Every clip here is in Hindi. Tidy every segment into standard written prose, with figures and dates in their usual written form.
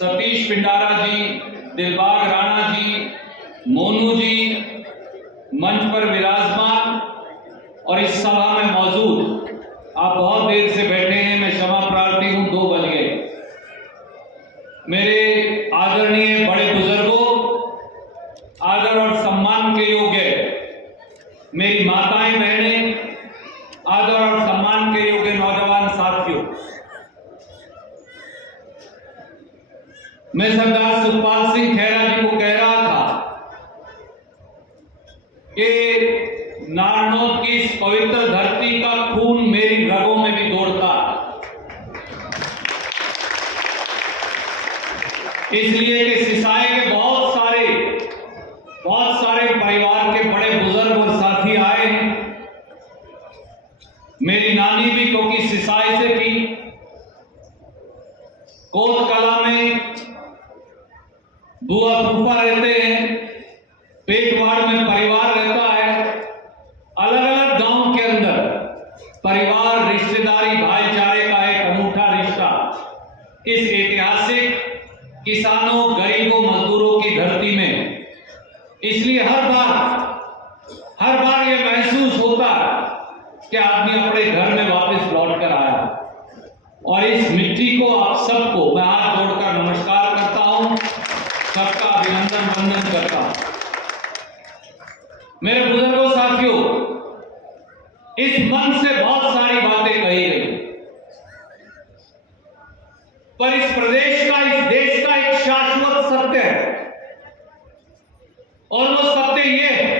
सतीश पिंडारा जी, दिलबाग राणा जी, मोनू जी, मंच पर विराजमान और इस सभा में मौजूद आप बहुत देर से बैठे हैं, मैं क्षमा प्रार्थी हूं, 2 बज गए। मेरे आदरणीय बड़े बुजुर्गों, आदर और सम्मान के योग्य मेरी माताएं बहनें, आदर और सम्मान के योग्य नौजवान साथियों, मैं सरदार सुखपाल सिंह खैरा जी को कह रहा था कि नारनौल की इस पवित्र धरती का खून मेरी रगों में भी दौड़ता, इसलिए कि सिसाई के बहुत सारे परिवार के बड़े बुजुर्ग और साथी आए हैं। मेरी नानी भी क्योंकि सिसाई से थी, कोट कला में बुआ फूफा रहते हैं, पेटवाड़ में परिवार रहता है, अलग अलग गांव के अंदर परिवार, रिश्तेदारी, भाईचारे का एक अनूठा रिश्ता इस ऐतिहासिक किसानों, गरीबों, मजदूरों की धरती में, इसलिए हर बार यह महसूस होता कि आदमी अपने घर में वापस लौट कर आया। और इस मिट्टी को, आप सबको मैं हाथ जोड़कर नमस्कार करता हूं, सबका अभिनंदन वंदन करता हूं। मेरे बुजुर्गों, साथियों, इस मंच से बहुत सारी बातें कही गई, पर इस प्रदेश का, इस देश का एक शाश्वत सत्य है, और वो सत्य ये है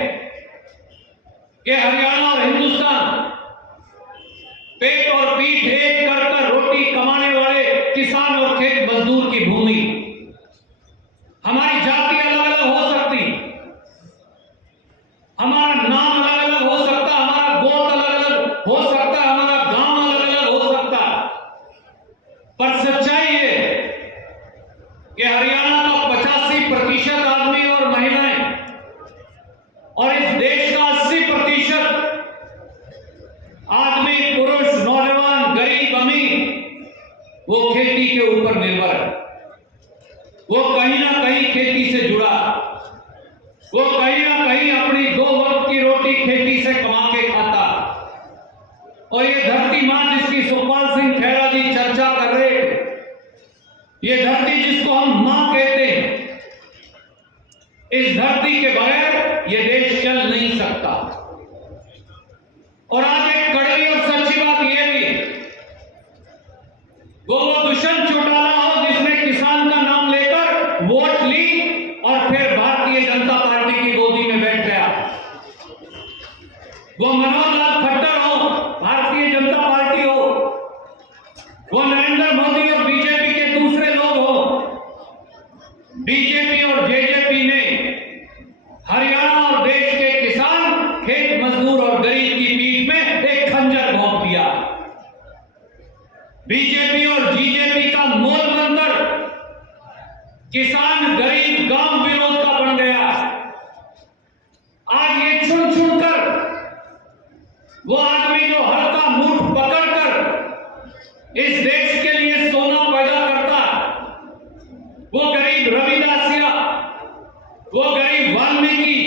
कि हरियाणा और हिंदुस्तान पेट और पीठ एक कर रोटी कमाने वाले किसान और खेत मजदूर की भूमि। हमारी जाति अलग अलग हो सकती, हमारा नाम अलग अलग हो सकता, हमारा गोत्र अलग अलग हो सकता, हमारा गांव अलग अलग हो सकता, पर सच्चाई ये कि हरियाणा का 85% आदमी और महिलाएं और इस देश का 80% आदमी, पुरुष, नौजवान, गरीब, अमीर, वो खेती के ऊपर निर्भर है। वो कहीं ना कहीं खेती से जुड़ा, वो कहीं ना कहीं अपनी 2 वक्त की रोटी खेती से कमा के खाता। और ये धरती मां जिसकी सुखपाल सिंह खैरा जी चर्चा कर रहे थे, ये धरती जिसको हम मां कहते हैं, इस धरती के बगैर ये देश चल नहीं सकता। और आज एक कड़वी और सच्ची बात यह भी, वो दुष्यंत चौटाला हो जिसने किसान का नाम लेकर वोट ली और फिर भारतीय जनता पार्टी की गोदी में बैठ गया, वो मनोहर लाल खट्टर हो, भारतीय जनता पार्टी हो, वो नरेंद्र मोदी और बीजेपी के दूसरे लोग हो, बीजेपी और जेजेपी ने हरियाणा और देश के किसान, खेत मजदूर और गरीब की पीठ में एक खंजर घोंप दिया। बीजेपी और जीजेपी का मूल मंत्र किसान, गरीब, गांव विरोध का बन गया। आज ये चुन चुनकर वो आदमी जो हल्का मुठ पकड़कर इस देश के लिए सोना पैदा करता, वो गरीब रविदासिया, वो गरीब वाल्मीकि,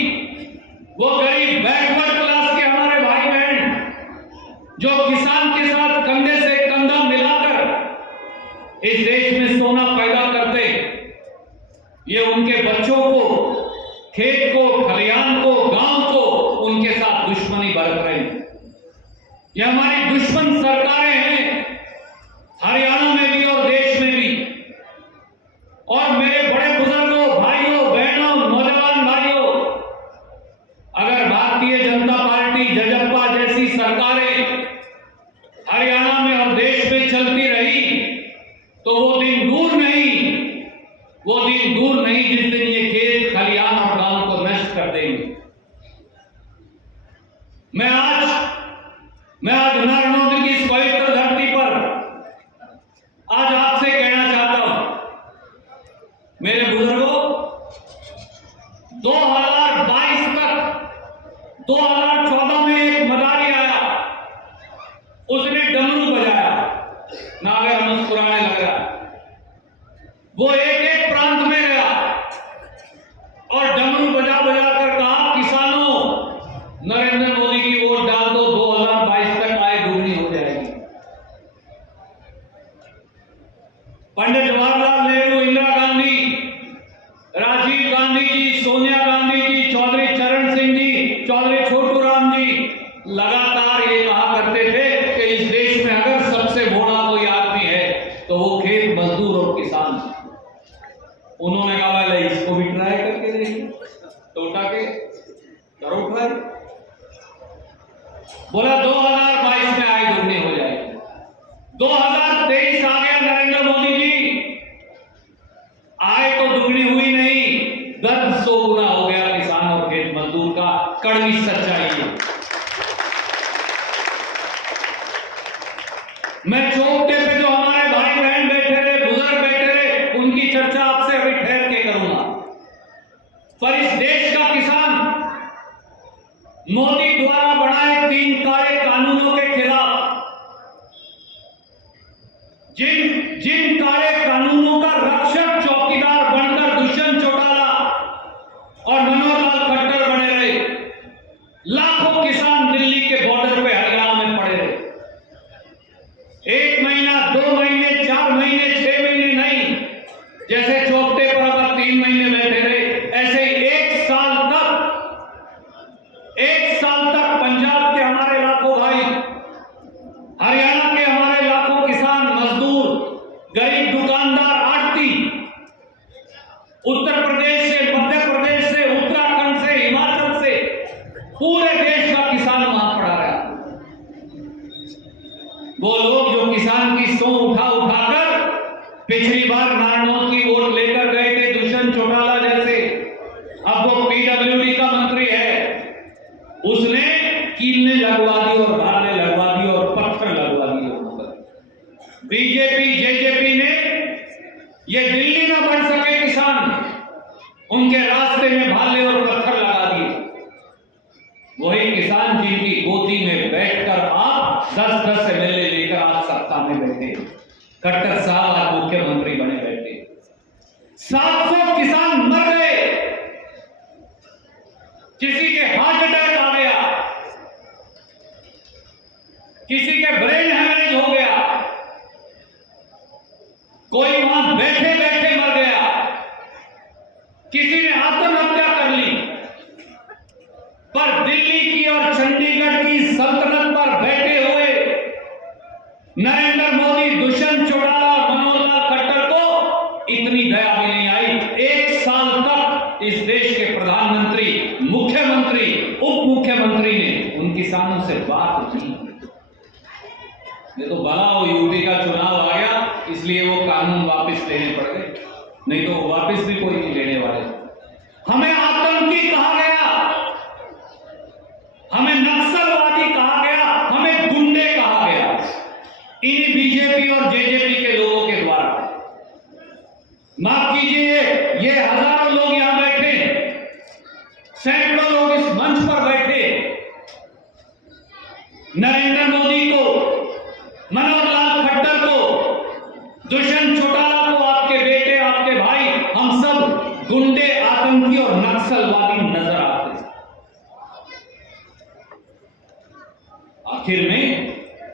वो गरीब बैकवर्ड क्लास के हमारे भाई बहन जो किसान के साथ कंधे से कंधा मिलाकर इस देश में सोना पैदा करते, ये उनके बच्चों को, खेत को, खलिहान को, गांव को उनके साथ दुश्मनी बरत रहे हैं। ये हमारी दुश्मन सरकारें हैं, हरियाणा में भी और देश में भी। और मेरे बड़े बुजुर्गों, भाइयों, बहनों, नौजवान भाइयों, अगर भारतीय जनता पार्टी, जजप्पा जैसी सरकारें हरियाणा में और देश में चलती रही तो वो दिन दूर नहीं जिस दिन ये खेत, खलिहान और गांव को नष्ट कर देंगे। मैं आज नारनौल की इस पवित्र धरती पर आज आपसे कहना चाहता हूं, मेरे बुजुर्गों, 2022 तक 2014 में एक मदारी आया, उसने डमरू बजाया, नागर मुस्कुराने लगा। वो एक किसान, उन्होंने कहा पहले इसको भी ट्राई करके देखिए, तो उठा के करो ट्राई। बोला 2022 में आय दुगनी हो जाएगी। 2023 आ गया नरेंद्र मोदी जी, आय तो दुगनी हुई नहीं, दर्द 100 गुना हो गया किसान और खेत मजदूर का। कड़वी सच्चाई है। मैं चौपटे पे जो हमारे भाई बहन बैठे रहे, बुजुर्ग बैठे रहे, उनकी चर्चा आपसे अभी ठहर के करूंगा। पर इस देश का किसान मोदी द्वारा बनाए 3 काले कानूनों के खिलाफ, जिन काले कानूनों का रक्षक चौकीदार बनकर दुष्यंत चौटाला और मनोहर लाल खट्टर बने रहे, लाखों किसान दिल्ली के बॉर्डर पे हरियाणा में पड़े रहे। 1 महीना, 2 महीने, 4 महीने, 6 महीने नहीं, जैसे चौपटे पर अगर 3 महीने बैठे रहे, ऐसे ही 1 साल तक पंजाब के हमारे लाखों भाई, हरियाणा के हमारे लाखों किसान मजदूर, गरीब दुकानदार, आड़ती, उत्तर प्रदेश से, मध्य प्रदेश से, उत्तराखंड से, हिमाचल से, पूरे देश का किसान वहां पड़ा रहा। वो लोग जो किसान की सौ उठाकर पिछली बार नारनौल की वोट लेकर गए थे दुष्यंत चौटाला जैसे, अब वो पीडब्ल्यूडी का मंत्री है, उसने कीलने लगवा दी और धारने लगवा दी और पत्थर लगवा दिए। बीजेपी जेजेपी ने ये दिल्ली ना बन सके किसान, उनके रास्ते में भाले और पत्थर लगा दिए। वही किसान जिनकी गोदी में बैठकर आप 10-10 एमएलए लेकर आज सत्ता में बैठे, खट्टर साहब आज मुख्यमंत्री बने बैठे। 700 किसान मर गए, किसी के हार्ट अटैक आ गया, किसी के ब्रेन हेमरेज हो गया, कोई वहां बैठे बैठे मर गया, किसी ने आत्महत्या कर ली। पर दिल्ली की और चंडीगढ़ की सल्तनत पर बैठे हुए नरेंद्र मोदी, दुष्यंत चौटाला, मनोहर लाल खट्टर को इतनी दया भी नहीं आई। 1 साल तक इस देश के प्रधानमंत्री, मुख्यमंत्री, उप मुख्यमंत्री ने उन किसानों से बात नहीं। ये तो भला वो यूपी का चुनाव आ गया इसलिए वो कानून वापस लेने पड़ गए, नहीं तो वापस भी कोई नहीं लेने वाले। हमें आतंकी कहा गया, हमें नक्सलवादी कहा गया, हमें गुंडे कहा गया इन्हीं बीजेपी और जेजेपी के लोगों के द्वारा। माफ कीजिए, ये हजारों लोग यहां बैठे, सैकड़ों लोग इस मंच पर बैठे, नरेंद्र मोदी को, मनोहर लाल खट्टर को, दुष्यंत चौटाला को, आपके बेटे, आपके भाई, हम सब गुंडे, आतंकी और नक्सलवादी नजर आते हैं। आखिर में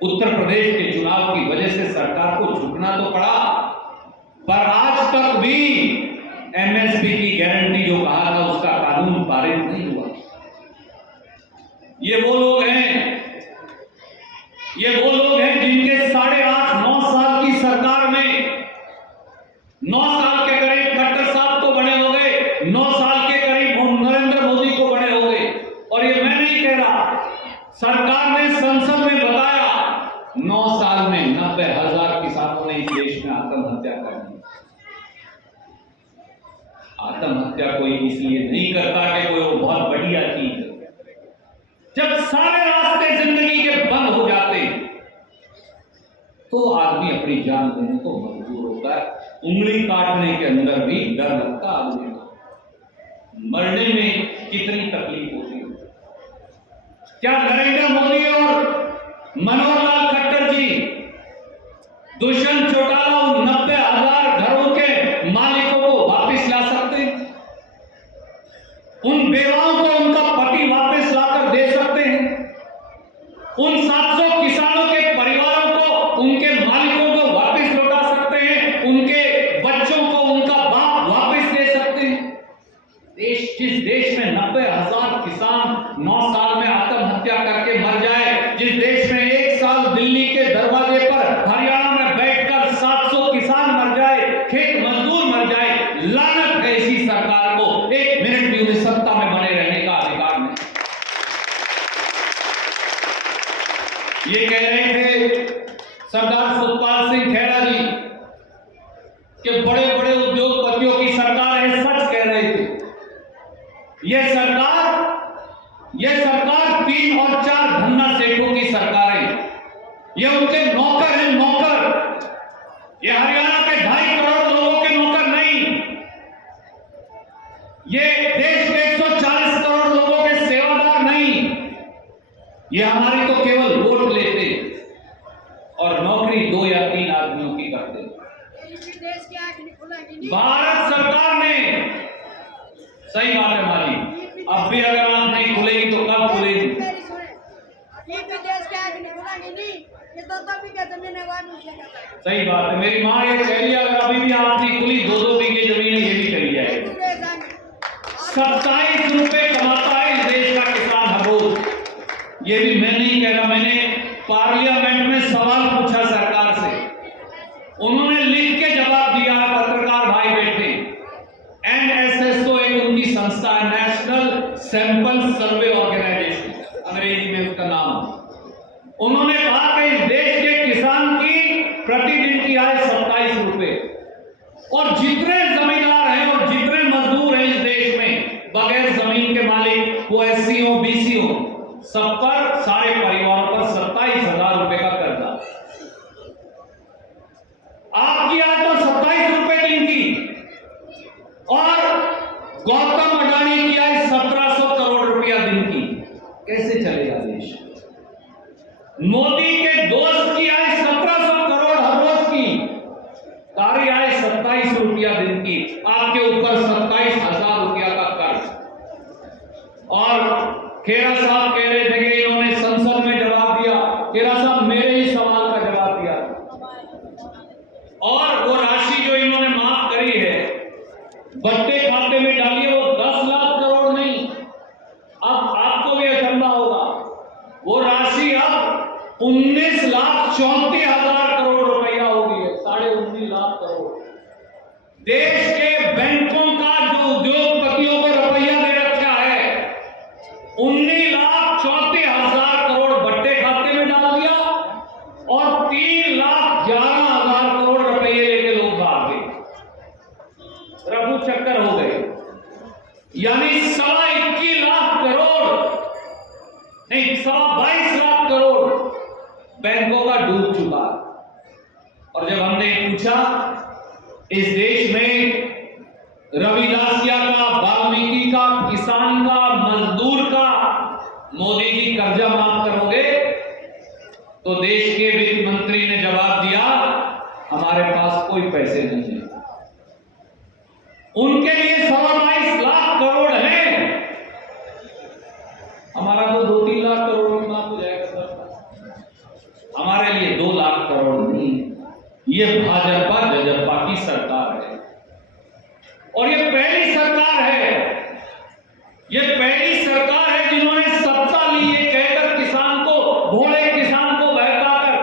उत्तर प्रदेश के चुनाव की वजह से सरकार को झुकना तो पड़ा, पर आज तक भी एमएसपी की गारंटी जो कहा था उसका कानून पारित नहीं हुआ। ये वो लोग हैं जिनके 8.5-9 साल की सरकार में 9 साल के करीब खट्टर साहब को बने हो गए, 9 साल के करीब नरेंद्र मोदी को बने हो गए। और ये मैं नहीं कह रहा, सरकार ने संसद में बताया 9 साल में 90,000 किसानों ने इस देश में आत्महत्या कर दी। आत्महत्या कोई इसलिए नहीं करता कि कोई वो बहुत बढ़िया चीज है। जब सारे रास्ते जिंदगी के बंद हो जाते हैं तो आदमी अपनी जान देने को मजबूर होता है। उंगली काटने के अंदर भी डर लगता आदमी को, मरने में कितनी तकलीफ होती है। क्या नरेंद्र मोदी और मनोहर लाल खट्टर जी, दुष्यंत चौटाला उन 90,000 घरों के मालिकों को वापस ला सकते हैं? उन बेवाओं को उनका पति वापस लाकर दे सकते हैं? उन 700 किसानों के परिवारों को, उनके मालिकों को वापस लौटा सकते हैं? उनके बच्चों को उनका बाप वापस दे सकते हैं? जिस देश में 90,000 किसान 9 साल में आत्महत्या करके मर जाए, जिस देश में 1 साल दिल्ली के दरवाजे पर हरियाणा में बैठकर 700 किसान मर जाए, खेत लानत है ऐसी सरकार को, एक मिनट भी उन्हें सत्ता में बने रहने का अधिकार नहीं। ये कह रहे थे सरदार सुखपाल सिंह खेड़ा जी कि बड़े बड़े उद्योगपतियों की सरकार है, सच कह रहे थे। यह सरकार 3 और 4 धन्ना सेठों की सरकार है। ये उनके नौकर हैं, नौकर। ये हरियाणा के 2.5 करोड़ लोगों के नौकर नहीं, ये देश के 140 करोड़ लोगों के सेवादार नहीं। ये हमारी तो केवल वोट लेते और नौकरी 2 या 3 आदमियों की करते। भारत सरकार ने, सही बात है माली, अब भी अगर आंख नहीं खुलेगी तो कब खुलेगी? सही बात है, मेरी माँ ये कह रही है अगर अभी भी आंख नहीं खुली 2-2 बीघे जमीन ये भी चली जाएगी। 27 रुपए कमाता है इस देश का किसान हर रोज। ये भी मैं नहीं कह रहा, मैंने पार्लियामेंट में सवाल पूछा सरकार से, उन्होंने लिख के जवाब दिया। पत्रकार भाई बैठे, NSSO एक उनकी संस्था है, नेशनल सैंपल सर्वे ऑर्गेनाइजेशन, अंग्रेजी में उसका नाम। उन्होंने कहा कि इस देश के किसान की प्रतिदिन की आय 27 रुपए, और जितने जमींदार हैं और जितने मजदूर हैं इस देश में बगैर जमीन के मालिक, वो SC हो BC हो, सब पर, सारे परिवारों पर 27,000 रुपए का कर्जा। आपकी आय तो 27 रुपए दिन की, और गौतम अडानी की आय 1700 करोड़ रुपया दिन की। कैसे चलेगा देश? मोदी के दोस्त की आय 1700 करोड़ हर रोज की, तारी आय 27 रुपया दिन की, आपके ऊपर 27,000 रुपया का कर्ज। और खेड़ा साहब कह रहे थे कि इन्होंने संसद में जवाब दिया। खेड़ा साहब मेरे ही सवाल का जवाब दिया, और वो राशि जो इन्होंने माफ करी है बट्टे खाते में डाली है, वो 10 लाख करोड़ नहीं। अब आपको भी अचंभा होगा, वो राशि अब 19,34,000 करोड़ रुपया हो गई है, 19.5 लाख करोड़। देश के बैंकों का जो उद्योगपतियों को रुपया दे रखा है, 19,34,000 करोड़ बट्टे खाते में डाल दिया, और 3,11,000 करोड़ रुपये लेके लोग भाग गए, रफू चक्कर हो गए। यानी 21 लाख करोड़ नहीं, 22 लाख करोड़ बैंकों का डूब चुका। और जब हमने पूछा इस देश में रविदासिया का, वाल्मीकि का, किसान का, मजदूर का मोदी जी कर्जा माफ करोगे? तो देश के वित्त मंत्री ने जवाब दिया हमारे पास कोई पैसे नहीं है। उनके लिए 22 लाख करोड़ है, हमारा तो 2-3 लाख करोड़ में माफ हो जाएगा सर। हमारे लिए 2 लाख करोड़ नहीं। ये भाजपा जजपा की सरकार है, और ये पहली सरकार है, ये पहली सरकार है जिन्होंने सत्ता ली ये कहकर किसान को, भोले किसान को बहकाकर।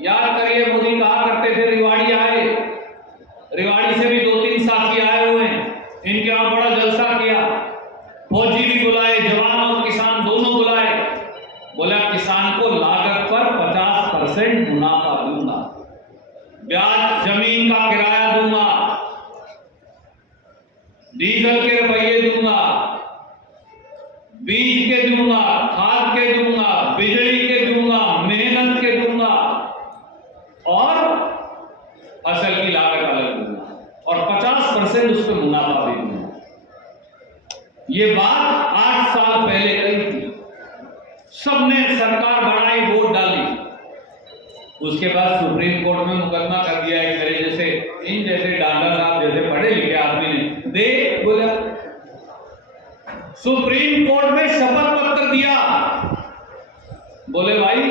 याद करिए मोदी कहा करते थे रिवाड़ी आए, रिवाड़ी से भी 2-3 साथी आए हुए हैं, इनके यहां बड़ा जलसा किया, फौजी भी बुलाए, जवान और किसान दोनों बुलाए। बोला किसान को लागत पर 50% मुनाफा दूंगा, ब्याज जमीन का किराया दूंगा, डीजल के रुपये दूंगा, बीज के दूंगा, खाद के दूंगा, बिजली के दूंगा, मेहनत के दूंगा, और फसल की लागत अलग दूंगा, और 50% उस पर मुनाफा भी दूंगा। ये बात 8 साल पहले कही थी, सबने सरकार बनाई, वोट डाली। उसके बाद सुप्रीम कोर्ट में मुकदमा कर दिया एक मेरे जैसे, इन जैसे डांडा साहब जैसे पढ़े लिखे आदमी ने दे बोला, सुप्रीम कोर्ट में शपथ पत्र दिया, बोले भाई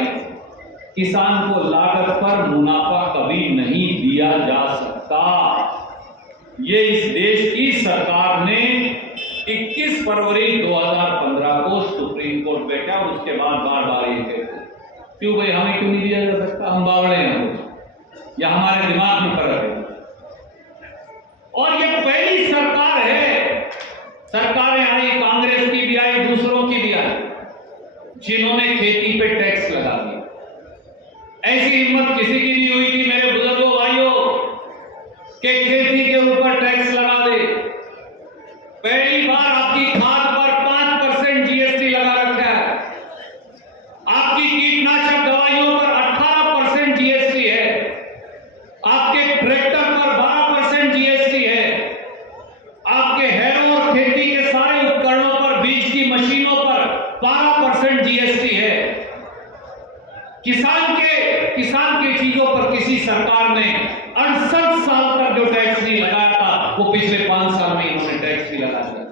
किसान को लागत पर मुनाफा कभी नहीं दिया जा सकता। ये इस देश की सरकार ने 21 फरवरी 2015 को सुप्रीम कोर्ट बैठा, उसके बाद बार ये कहते क्यों भाई हमें क्यों नहीं दिया जा सकता, हम बावड़े हैं या हमारे दिमाग में फर्क है। और ये पहली सरकार है, सरकारें आई, कांग्रेस की भी आई, दूसरों की भी आई, जिन्होंने खेती पे टैक्स लगा दिया। ऐसी हिम्मत किसी की नहीं हुई थी मेरे बुजुर्गों भाइयों कि खेती के ऊपर टैक्स लगा दे। पहली बार आपकी खाद पर 5% जीएसटी लगा रखा है, आपकी कीटनाशक दवाइयों पर 18% जीएसटी है, आपके ट्रैक्टर पर 12% जीएसटी है, आपके हैरों और खेती के सारे उपकरणों पर, बीज की मशीनों पर 12% जीएसटी है। किसान की चीजों पर किसी सरकार ने 68 साल तक जो टैक्स नहीं लगाया था, वो पिछले 5 साल में इन्होंने टैक्स भी लगा दिया।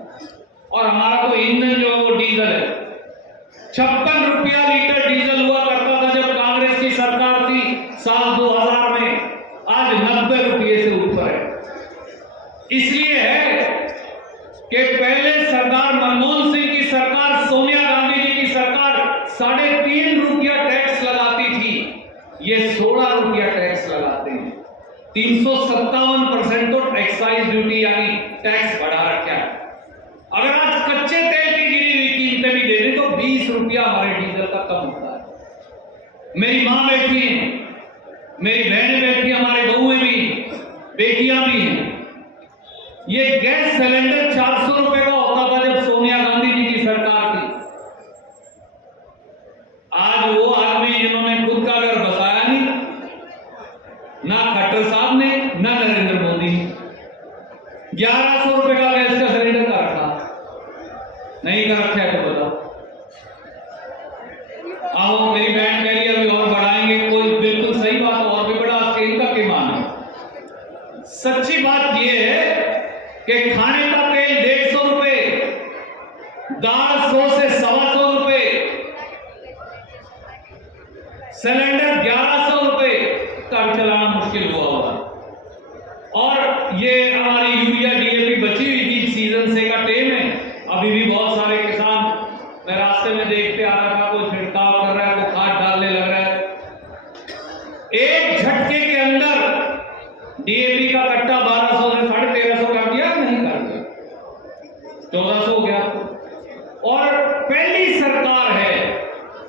और हमारा तो ईंधन जो है वो डीजल है, 56 रुपया लीटर डीजल हुआ करता था जब कांग्रेस की सरकार थी साल 2000 में, आज 90 रुपये से ऊपर है। इसलिए है कि पहले सरदार मनमोहन सिंह की सरकार, सोनिया गांधी जी की सरकार 3.5 रुपया टैक्स लगाती थी, ये 16 रुपया टैक्स लगाते हैं। 357% तो एक्साइज ड्यूटी यानी टैक्स बढ़ा रखा है। अगर आज कच्चे तेल की गिरी हुई कीमतें भी दे दें तो 20 रुपया हमारे डीजल का कम होता है। मेरी मां बैठी है, मेरी बहनें बैठी, हमारे बहुएं भी, बेटियां भी हैं। ये गैस सिलेंडर 400 रुपए का होता था जब सोनिया गांधी जी की सरकार थी। आज वो आदमी जिन्होंने खुद का घर बसाया नहीं, ना खट्टर साहब ने, ना नरेंद्र मोदी ने, 1100 रुपए का गैस का सिलेंडर का रखा, नहीं कर रखा है तो बताओ। आओ, मेरी बहन कह रही है अभी और बढ़ाएंगे, कोई बिल्कुल सही बात है, और भी बड़ा स्केल का कीमान है। सच्ची बात यह है कि खाने का तेल 150 रुपए, दाल 100 से 125 रुपए, सिलेंडर 1100 रुपए का चलाना मुश्किल हुआ होगा। और ये हमारी यूरिया डीएपी बची हुई थी, सीजन से का टेम है, अभी भी बहुत सारे किसान, मैं रास्ते में देखते आ रहा था, कोई छिड़काव कर रहा है, कोई खाद डालने लग रहा है। एक झटके के अंदर डीएपी का कट्टा 1200 से 1350 कर दिया, नहीं कर दिया, 1400 हो गया। और पहली सरकार है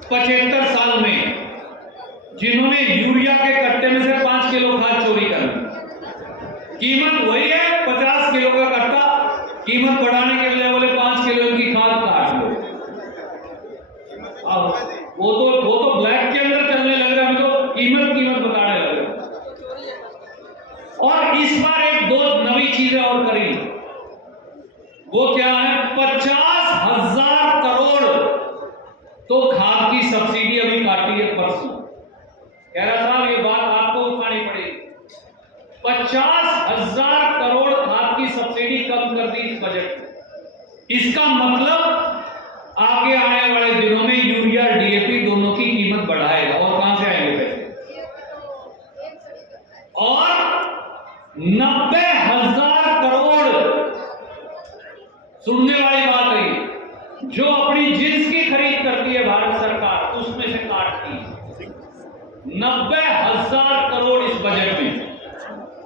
75 साल में जिन्होंने यूरिया के कट्टे में से 5 किलो खाद चोरी कर ली। कीमत वही है 50 किलो का कट्टा, कीमत बढ़ाने के लिए बोले 5 किलो की खाद काट लो। वो तो ब्लैक के अंदर चलने लग रहा है, तो कीमत बताने लग रहा है। और इस बार एक दो नई चीजें और करी, वो क्या है, 50,000 करोड़ तो खाद की सब्सिडी अभी काटी है परसों। कह रहा साहब ये बात आपको उठानी पड़ेगी, 50,000 करोड़ खाद की सब्सिडी कम कर दी इस बजट में। इसका मतलब आगे आने वाले दिनों में यूरिया डीएपी दोनों की कीमत बढ़ाएगा, और कहां से आएंगे पैसे। और 90,000 करोड़, सुनने वाली बात है, जो अपनी जिन्स की खरीद करती है भारत सरकार, उसमें से काटती है 90,000 करोड़ इस बजट में।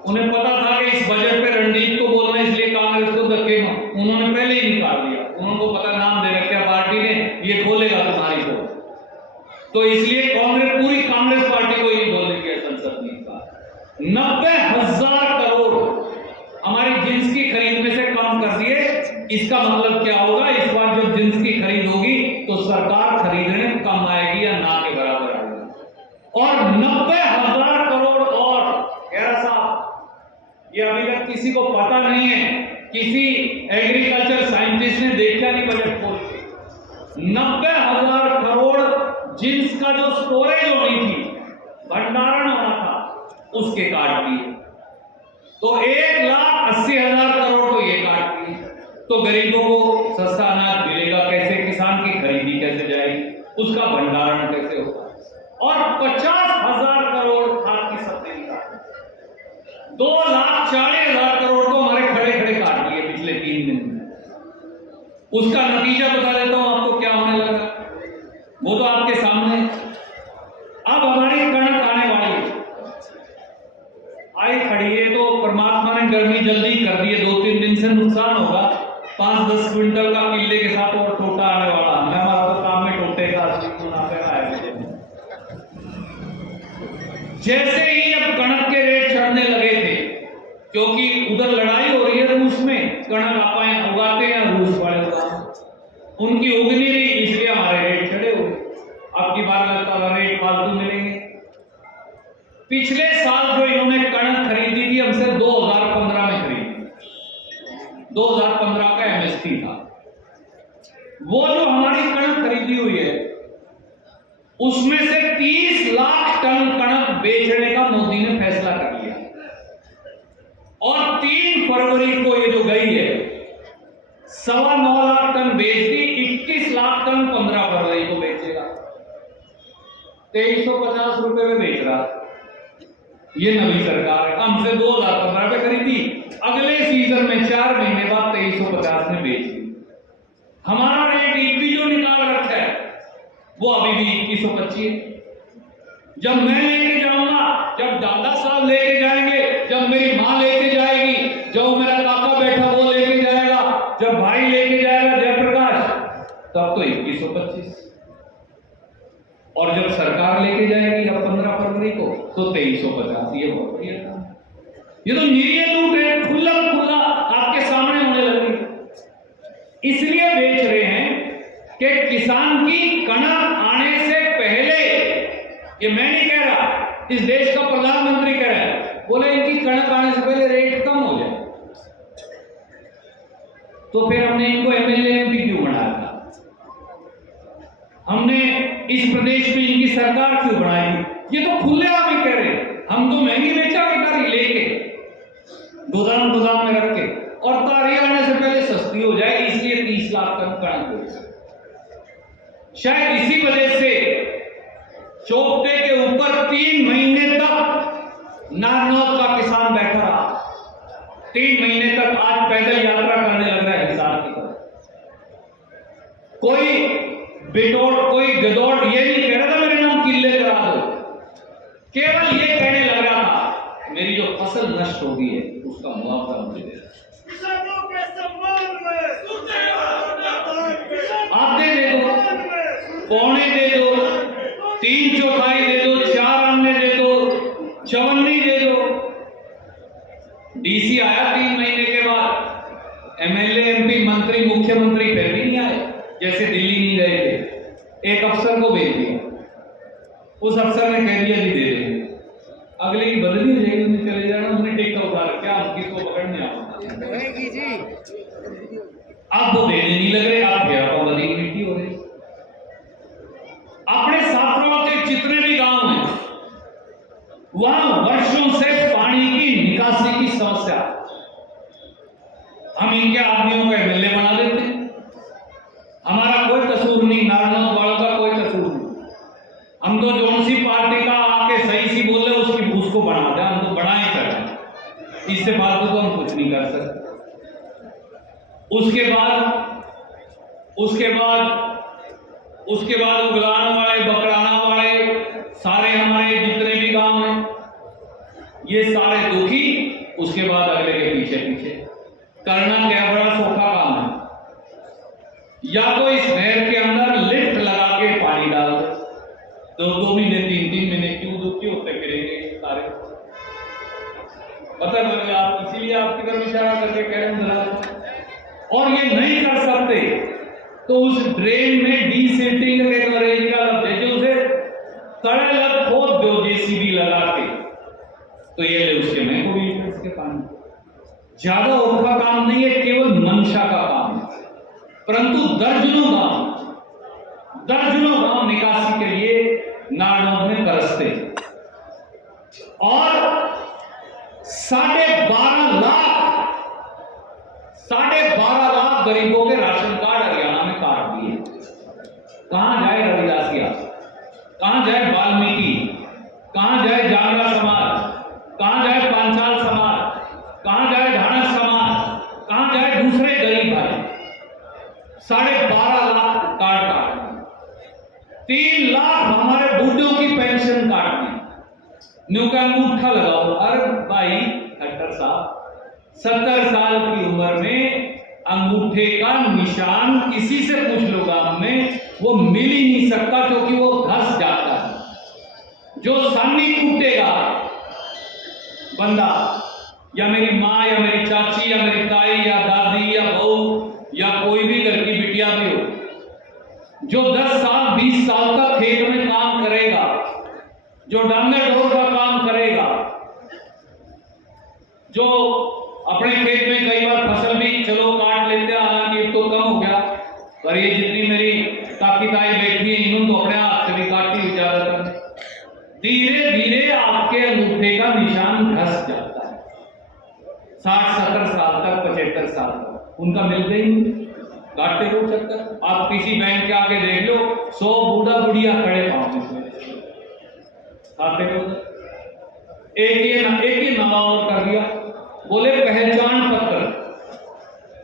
उन्हें पता था कि इस बजट पे रणनीति को बोलना, इसलिए कांग्रेस को धक्के में उन्होंने पहले ही निकाल दिया। उनको पता, नाम दे रखा पार्टी ने, ये खोलेगा तुम्हारी को, तो इसलिए पूरी कांग्रेस पार्टी को ही बोलने की संसद ने कहा 90,000 करोड़ हमारी जिन्स की खरीद में से कम कर दिए। इसका मतलब क्या होगा, इस बार जब जिन्स की खरीद होगी तो सरकार खरीदने कम आएगी या ना के बराबर आएगी। और 90,000 करोड़ और, कह साहब ये अभी तक किसी को पता नहीं है, किसी एग्रीकल्चर साइंटिस्ट ने देखा नहीं बजट खोल के। 90,000 करोड़ जिन्स का जो स्टोरेज होनी थी, भंडारण होना था, उसके काट दिए। तो 1,80,000 करोड़ तो ये काट दिए। तो गरीबों को सस्ता अनाज मिलेगा कैसे, किसान की खरीदी कैसे जाएगी, उसका भंडारण कैसे होगा। और 50,000 करोड़ खाद की सब्सिडी काट, 2,40,000 करोड़ तो हमारे खड़े खड़े काट दिए पिछले 3 दिन में। उसका नतीजा बता देता हूं आपको क्या होने लगा, वो तो आपके सामने। अब हमारी कणक आने वाली आई खड़ी है, तो परमात्मा ने गर्मी जल्दी ठीक कर दिए, 2-3 दिन से नुकसान होगा, 5-10 क्विंटल का किले के साथ और टोटा आने वाला है। हमारा तो काम में टोटे का असली मुनाफे का है। जैसे ही अब कणक के रेट चढ़ने लगे थे, क्योंकि उधर लड़ाई हो रही है रूस में, कणक आप उगाते हैं रूस वाले उनकी उग नहीं रही, इसलिए हमारे रेट चढ़े हुए। अब की बार लगता है रेट फालतू मिलेंगे। पिछले साल जो इन्होंने कणक खरीदी थी हमसे 2015 में खरीदी, 2015 का एमएसपी था। वो जो हमारी कणक खरीदी हुई है उसमें से 30 लाख टन कणक बेचने का मोदी ने फैसला कर लिया, और 3 फरवरी को ये जो गई है 9.25 लाख टन बेच दी, 21 लाख टन 15 फरवरी को बेचेगा, 2350 रुपए में बेच रहा। ये नवी सरकार है, हमसे 2015 में खरीदी, अगले सीजन में 4 महीने बाद 2350 में बेच दी। हमारा रेट भी जो निकाल रखा है वो अभी भी 2125 है। जब मैं लेके जाऊंगा, जब दादा साहब लेके जाएंगे, जब मेरी मां लेके जाएगी, जब मेरा काका बैठा वो लेके जाएगा, जब भाई लेके जाएगा जयप्रकाश, तब तो 2125, और जब सरकार लेके जाएगी अब 15 फरवरी को तो 2350। ये बहुत बढ़िया काम है। ये तो निरीह लूट है, खुला खुला आपके सामने होने लगी। इसलिए बेच रहे हैं कि किसान की कणक आने से पहले, ये मैं नहीं कह रहा, इस देश का प्रधानमंत्री कह रहा है, बोले इनकी कणक आने से पहले रेट कम हो जाए। तो फिर हमने इनको एमएलए एमपी क्यों बनाया था? हमने इस प्रदेश में इनकी सरकार क्यों बनाई? ये तो खुले आप ही कह रहे हैं, हम तो महंगी बेचा बेकारी लेके गोदाम में रख के, और तारीख आने से पहले सस्ती हो जाए, इसलिए 30 लाख टन कणक बेचा। शायद इसी वजह से चौपटे के ऊपर 3 महीने तक नारनौल का किसान बैठा रहा। 3 महीने तक आज पैदल यात्रा करने लग रहा है हिसार की तरफ। कोई बिटोड़, कोई गदौड़ ये नहीं कह रहा था मेरे नाम किले करा दो, केवल ये कहने लग रहा था मेरी जो फसल नष्ट हो गई है उसका मुआवजा मुझे दे दो। आधे दे दो, पौने दे दो, 3/4 दे दो, 4 अन्य दे दो, 54 दे दो। डीसी आया 3 महीने के बाद, एमएलए एमपी मंत्री मुख्यमंत्री फिर भी नहीं आए, जैसे दिल्ली नहीं गए थे। एक अफसर को भेज दिया, उस अफसर ने कह दिया कि दे देंगे, अगले की बदली हो जाएगी, उन्हें चले जाना, उन्हें टेका उतार, क्या हम किसको पकड़ने आओ। अब वो देने नहीं लग रहे, आप फिर आपको बदली मिट्टी हो रही। अपने साफराव के जितने भी गांव हैं वहां वर्षों से पानी की निकासी की समस्या, हम इनके आदमियों को एमएलए बना देते हैं। हमारा कोई कसूर नहीं, नारनौल वालों का कोई कसूर नहीं। हम तो जो सी पार्टी का आके सही सी बोले उसको बना दे, हम तो बना ही सकते, इससे फालतू तो हम कुछ नहीं कर सकते। उसके बाद उगलाना वाले, बकराना वाले, सारे हमारे जितने भी गांव हैं ये सारे दुखी। उसके बाद अगले के पीछे पीछे करना क्या बड़ा सौखा काम है, या तो इस नहर के अंदर लिफ्ट लगा के पानी डाल दो, 2 महीने 3 महीने क्यों दुखी होते फिरेंगे सारे, पता लगे आप। इसीलिए आपकी तरफ इशारा करके कह रहे हैं, और ये नहीं कर सकते तो उस ड्रेन में डीसिल्टिंग टेक्नोलॉजी का लग जाए, उसे तड़े लग खोद दो जेसीबी लगा के, तो ये ले उसके में को भी के पानी। ज्यादा औखा काम नहीं है, केवल मंशा का काम है, परंतु दर्जनों गांव निकासी के लिए नारनौल में तरसते, और 12.5 लाख गरीबों के राशन कार्ड हरियाणा में काट दिए। कहां जाए रविदासिया, कहां जाए वाल्मीकि, कहां जाए जागरा समाज, कहां जाए पांचाल समाज, कहां जाए धानक समाज, कहां जाए दूसरे गरीब भाई। 12.5 लाख कार्ड काट दिए, 3 लाख हमारे बूढ़ों की पेंशन काट दी। न्यू का अंगूठा लगाओ, अरे भाई खट्टर साहब 70 साल की उम्र में अंगूठे का निशान किसी से पूछ लो गांव में, वो मिल ही नहीं सकता क्योंकि वो घस जाता है। जो सानी कूटेगा बंदा, या मेरी माँ या मेरी चाची या मेरी ताई या दादी या बहू या कोई भी घर की बिटिया भी हो, जो 10 साल 20 साल तक खेत में काम करेगा, जो डांगर ढोर का काम करेगा, जो अपने खेत में कई बार फसल भी चलो काट लेते हैं, हालांकि अब तो कम हो गया, पर ये जितनी मेरी काकी ताई बैठी है इन्होंने तो अपने हाथ से भी काटी हुई ज्यादातर। धीरे धीरे आपके अंगूठे का निशान घस जाता है। 60-70 साल तक, 75 साल तक उनका मिलते ही नहीं, काटते रहो चक्कर। आप किसी बैंक के आगे देख लो, 100 बूढ़ा बुढ़िया खड़े पाँव में आते रहो। एक ही नामा और कर दिया, बोले पहचान पत्र,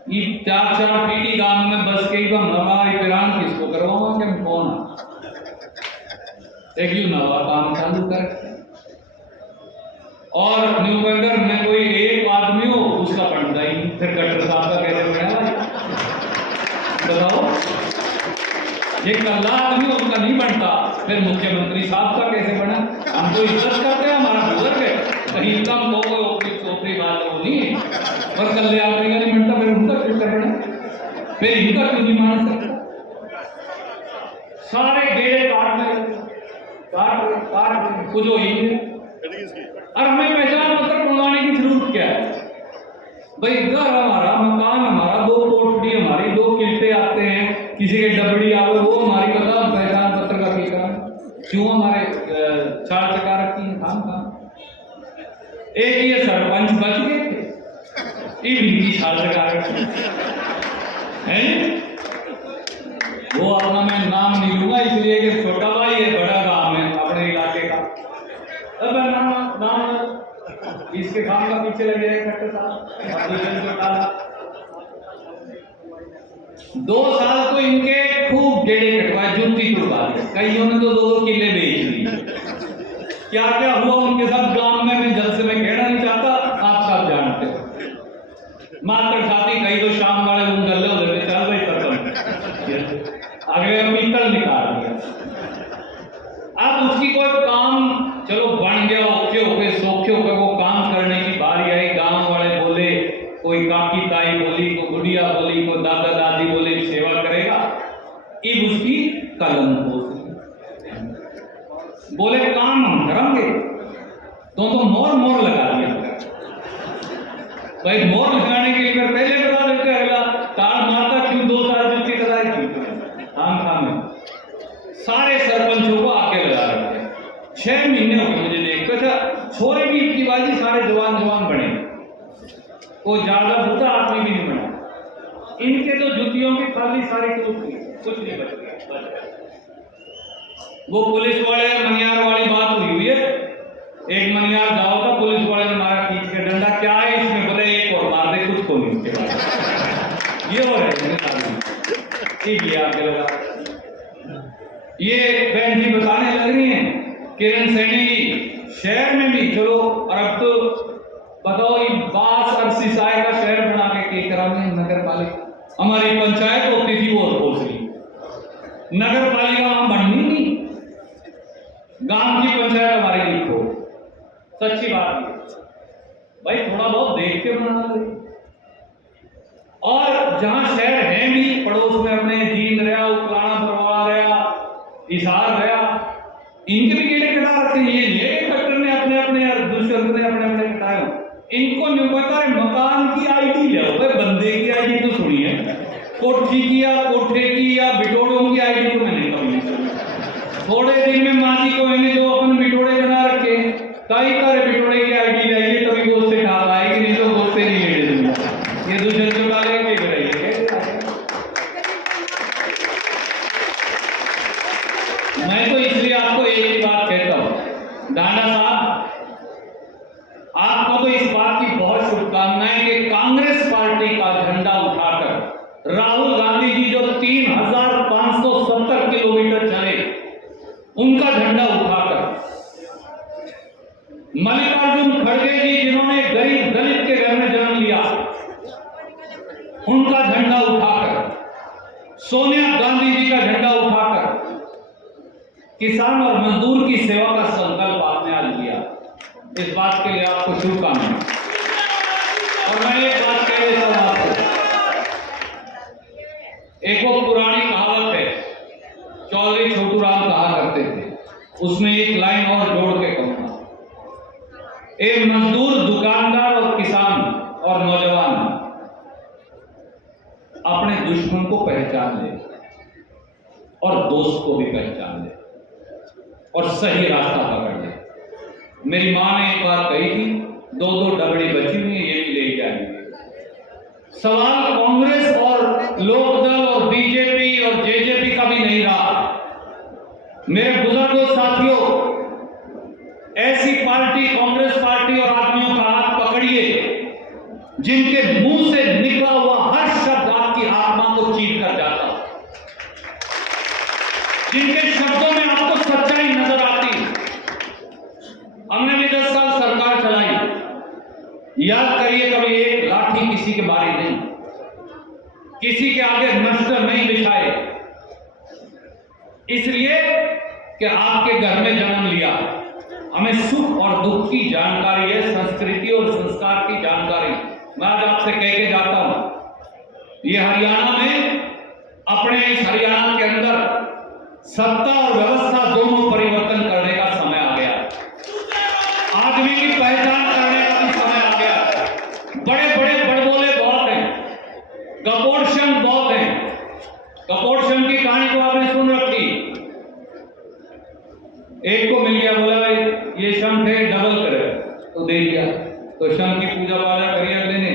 ये 4-4 पीढ़ी गांव में बस के नवा पिरान किसको करवाओ कि हम कौन एक ही नवा काम चालू कर। और न्यू बेंगर में कोई एक आदमी हो उसका बनता ही, फिर कटर साहब का कैसे बना बताओ, एक कल्ला आदमी हो उसका नहीं बनता, फिर मुख्यमंत्री साहब का कैसे बना। हम तो इज्जत करते हैं, हमारा बुजुर्ग है, कहीं कम हो ऊपरी बात हो नहीं है, पर कल्ले आदमी का नहीं बनता, फिर उनका क्यों बना, फिर इनका क्यों नहीं मान सकता। सारे गेड़े काट कुछ हो ही है। और हमें पहचान पत्र बनवाने की जरूरत क्या है भाई? घर हमारा, मकान हमारा, 2 कोठड़ी हमारी, 2 किल्टे आते हैं, किसी के डबड़ी आवे वो हमारी, बता पहचान पत्र का क्या काम? क्यों हमारे 4 चक्का रखी है काम। एक ये सरपंच बच गए थे, इनकी 4 चक्का रखी है। वो अपना मैं नाम नहीं लूंगा इसलिए कि छोटा भाई है, बड़ा काम है अपने इलाके का। अब नाम इसके काम का पीछे लगे हैं खट्टर साहब। 2 साल तो इनके खूब गेड़े कटवाए, जुत्ती तुड़वा दी, कईयों ने तो 2 किले बेच दी। क्या क्या हुआ उनके साथ गांव में, मैं जल से मैं कहना नहीं चाहता, आप सब जानते हो। मात्र साथी कई तो शाम वाले उन गले उधर पे चल भाई खत्म, अगले पीतल निकाल दिया। अब उसकी कोई काम चलो बन गया, ओके ओके सौखे होकर वो काम करने की बारी आई। गांव वाले बोले, कोई काकी ताई बोली, कोई बुढ़िया बोली, कोई दादा दादी बोले सेवा करेगा। अब उसकी कलम बोले काम हम करेंगे, तो मोर लगा दिया भाई। मोर लगाने के लिए पहले बता देते, अगला ताल मारता क्यों 2 साल जुत्ती कराई थी काम सारे सरपंचों को आके लगा रखे। 6 महीने हो गए मुझे देखकर था, छोरे की इतनी बाजी, सारे जवान बने, वो ज्यादा बुरा आदमी भी नहीं बना। इनके तो जुतियों की खाली सारी टूट गई, कुछ नहीं बच गया। वो पुलिस वाले मनियार वाली बात हुई है, एक मनियार गाँव का पुलिस वाले ने मारा खींच के डंडा, क्या है इसमें बोले एक और मार दे, कुछ को नहीं ये हो रहे ठीक है आगे लगा। ये बहन जी बताने लग रही हैं किरण सैनी जी, शहर में भी चलो, और अब तो बताओ ये बास और सिसाई का शहर बना के करा में नगर पालिका, हमारी पंचायत होती थी वो खोसरी, नगर पालिका वहां बननी नहीं, गांव की पंचायत हमारे लिए खो। सच्ची बात है भाई, थोड़ा बहुत देख के बनाना चाहिए। और जहां शहर है भी पड़ोस में अपने दीन रहा, उकलाना बरवा रहा, इशार रहा, इनके भी गेड़े कटा रखे। ये नहीं है डॉक्टर ने अपने दुष्यंत ने अपने कटाए, इनको नहीं पता है मकान की आईडी ले आओ, बंदे की आईडी तो सुनी है, कोठी की या कोठे की या बिटोड़ों की आईडी तो मैंने कभी सुनी। थोड़े दिन में माँ जी को मैंने जो अपन बिटोड़े बना रखे, कई तरह बिटोड़े की आईडी लाइए तभी गोद से ढाल आएगी, नहीं तो गोद से नहीं ले दूंगा। ये दुष्यंत जो डालेंगे कराइए। मैं तो इसलिए आपको एक ही बात कहता हूं, डांडा साहब आपको तो इस बात की बहुत शुभकामनाएं कि कांग्रेस पार्टी का झंडा उठाकर राहुल गांधी जी जो 3570 किलोमीटर चले, उनका झंडा उठाकर, मल्लिकार्जुन खड़गे जी जिन्होंने गरीब दलित के घर में जन्म लिया, उनका झंडा उठाकर, सोनिया गांधी जी का झंडा उठाकर किसान और मजदूर की सेवा का संकल्प आपने आज लिया। इस बात के लिए आपको शुभकामनाएं। और मैं एक बात कह देता हूं आपको, एक वो पुरानी कहावत है, चौधरी छोटूराम कहा करते थे, उसमें एक लाइन और जोड़ के कहूंगा, एक मजदूर, दुकानदार और किसान और नौजवान अपने दुश्मन को पहचान ले और दोस्त को भी पहचान ले और सही रास्ता पकड़ ले। मेरी मां ने एक बात कही थी, दो डबड़ी बची हुई है, ये भी ले जाएंगे। सवाल कांग्रेस और लोकदल और बीजेपी और जेजेपी का भी नहीं रहा। मेरे बुजुर्गों साथियों, ऐसी पार्टी, कांग्रेस पार्टी और आदमियों का हाथ पकड़िए जिनके मुंह से निकला हुआ हर शब्द आपकी आत्मा को चीर कर जाता, जिनके शब्दों में आपको सच्चाई नजर आती। हमने भी 10 साल सरकार चलाई। याद करिए, कभी एक लाठी किसी के बारी नहीं, किसी के आगे नस्तर नहीं बिछाए, इसलिए कि आपके घर में जन्म लिया। हमें सुख और दुख की जानकारी है, संस्कृति और संस्कार की जानकारी। मैं आज आपसे कह के जाता हूं, ये हरियाणा में, अपने इस हरियाणा के अंदर सत्ता और व्यवस्था दोनों परिवर्तन करने का समय आ गया। आदमी की पहचान करने का भी समय आ गया। बड़े बड़े बड़बोले बहुत हैं, कपोड़शन बहुत हैं। कपोड़शन की कहानी तो आपने सुन रखी। एक को मिल गया, बोला ये शंख है, डबल करे, तो दे दिया। तो शंख की पूजा वाला करिया लेने,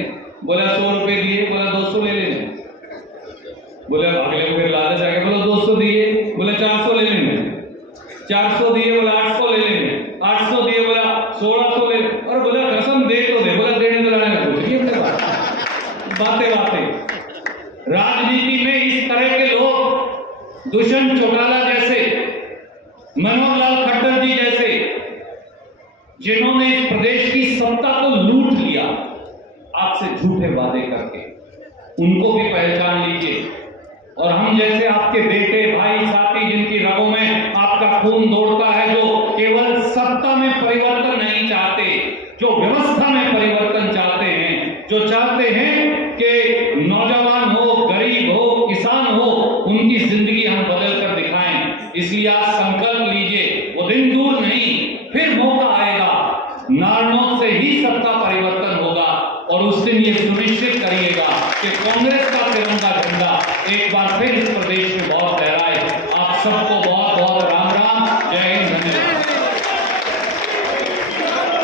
बोला 100 रुपए दिए, बोला 200 ले लेने। बोले अगले को फिर लालच आ गया, बोला 200 दिए, बोला 400 ले लेंगे। 400 दिए, बोला 800 ले लेंगे। 800 दिए, बोला 1600 ले। और बोला कसम दे तो दे, बोला देने तो लाने का कुछ नहीं। बातें बातें राजनीति में इस तरह के लोग, दुष्यंत चौटाला जैसे, मनोहर लाल खट्टर जी जैसे, जिन्होंने इस प्रदेश की सत्ता को लूट लिया आपसे झूठे वादे करके, उनको भी पहचान लीजिए। और हम जैसे आपके बेटे, भाई, साथी, जिनकी रगों में आपका खून दौड़ता है, जो केवल सत्ता में परिवर्तन नहीं चाहते, जो व्यवस्था में परिवर्तन चाहते हैं, जो चाहते हैं कि नौजवान हो, गरीब हो, किसान हो, उनकी जिंदगी हम बदल कर दिखाएं। इसलिए आज संकल्प लीजिए, वो दिन दूर नहीं, फिर मौका आएगा, नारनौल से ही सत्ता परिवर्तन होगा। और उस दिन ये सुनिश्चित करिएगा कि कांग्रेस का तिरंगा झंडा एक बार फिर इस प्रदेश में बहुत लहराए। आप सबको